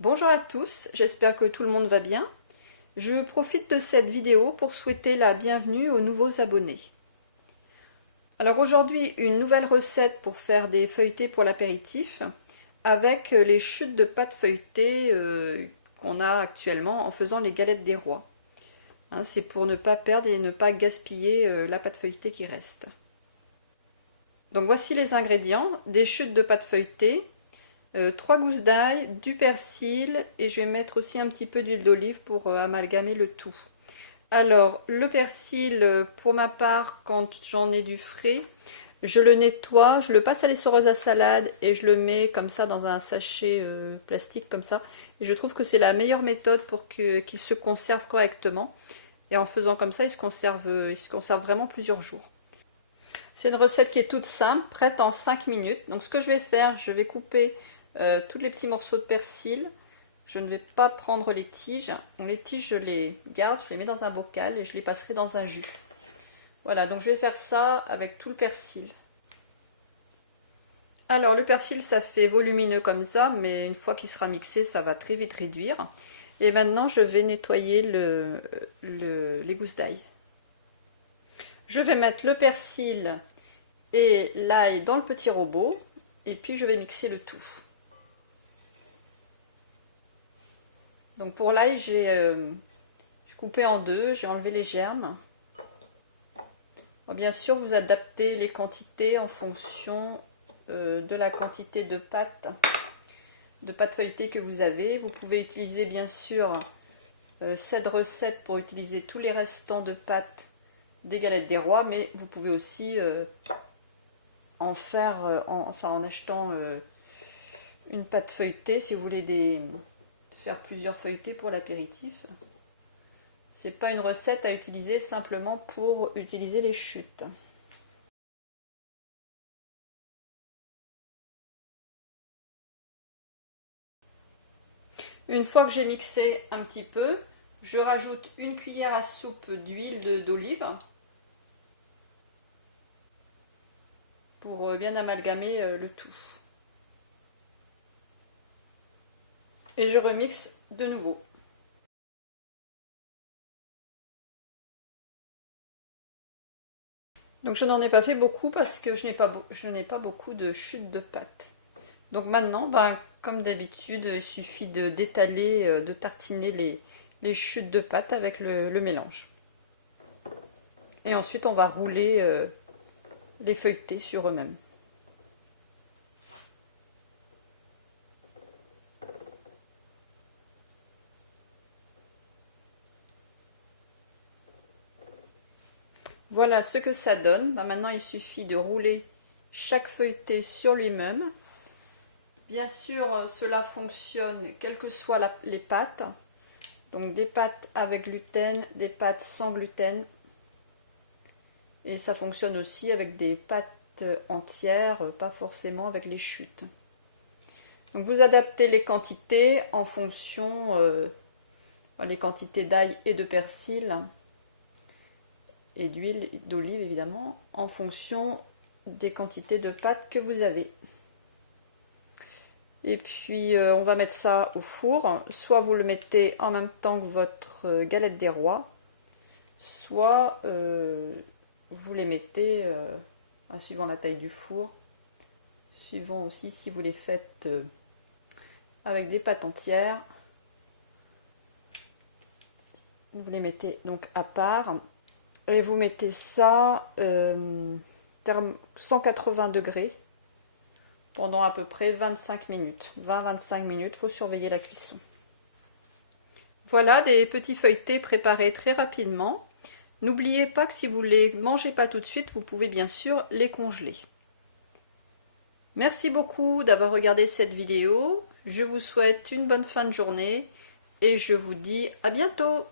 Bonjour à tous, j'espère que tout le monde va bien. Je profite de cette vidéo pour souhaiter la bienvenue aux nouveaux abonnés. Alors aujourd'hui, une nouvelle recette pour faire des feuilletés pour l'apéritif avec les chutes de pâte feuilletée qu'on a actuellement en faisant les galettes des rois. C'est pour ne pas perdre et ne pas gaspiller la pâte feuilletée qui reste. Donc voici les ingrédients: des chutes de pâte feuilletée, 3 gousses d'ail, du persil et je vais mettre aussi un petit peu d'huile d'olive pour amalgamer le tout. Alors le persil, pour ma part, quand j'en ai du frais, je le nettoie, je le passe à l'essoreuse à salade et je le mets comme ça dans un sachet plastique comme ça. Et je trouve que c'est la meilleure méthode pour qu'il se conserve correctement. Et en faisant comme ça, il se conserve vraiment plusieurs jours. C'est une recette qui est toute simple, prête en 5 minutes. Donc ce que je vais faire, je vais couper tous les petits morceaux de persil. Je ne vais pas prendre les tiges. Les tiges, je les garde, je les mets dans un bocal et je les passerai dans un jus. Voilà, donc je vais faire ça avec tout le persil. Alors le persil, ça fait volumineux comme ça, mais une fois qu'il sera mixé, ça va très vite réduire. Et maintenant, je vais nettoyer les gousses d'ail. Je vais mettre le persil et l'ail dans le petit robot, et puis je vais mixer le tout. Donc pour l'ail, j'ai coupé en deux, j'ai enlevé les germes. Bien sûr, vous adaptez les quantités en fonction de la quantité de pâte feuilletée que vous avez. Vous pouvez utiliser bien sûr cette recette pour utiliser tous les restants de pâte des galettes des rois, mais vous pouvez aussi en faire en achetant une pâte feuilletée si vous voulez faire plusieurs feuilletés pour l'apéritif. C'est pas une recette à utiliser simplement pour utiliser les chutes. Une fois que j'ai mixé un petit peu, je rajoute une cuillère à soupe d'huile d'olive pour bien amalgamer le tout. Et je remixe de nouveau. Donc je n'en ai pas fait beaucoup parce que je n'ai pas beaucoup de chutes de pâte. Donc maintenant, comme d'habitude, il suffit d'étaler, de tartiner les chutes de pâte avec le mélange. Et ensuite, on va rouler les feuilletés sur eux-mêmes. Voilà ce que ça donne. Maintenant, il suffit de rouler chaque feuilleté sur lui-même. Bien sûr, cela fonctionne quelles que soient les pâtes. Donc des pâtes avec gluten, des pâtes sans gluten. Et ça fonctionne aussi avec des pâtes entières, pas forcément avec les chutes. Donc vous adaptez les quantités en fonction les quantités d'ail et de persil et d'huile d'olive évidemment en fonction des quantités de pâtes que vous avez. Et puis on va mettre ça au four. Soit vous le mettez en même temps que votre galette des rois, soit vous les mettez suivant la taille du four, suivant aussi si vous les faites avec des pâtes entières. Vous les mettez donc à part et vous mettez ça 180 degrés pendant à peu près 25 minutes. 20-25 minutes, il faut surveiller la cuisson. Voilà des petits feuilletés préparés très rapidement. N'oubliez pas que si vous ne les mangez pas tout de suite, vous pouvez bien sûr les congeler. Merci beaucoup d'avoir regardé cette vidéo. Je vous souhaite une bonne fin de journée et je vous dis à bientôt.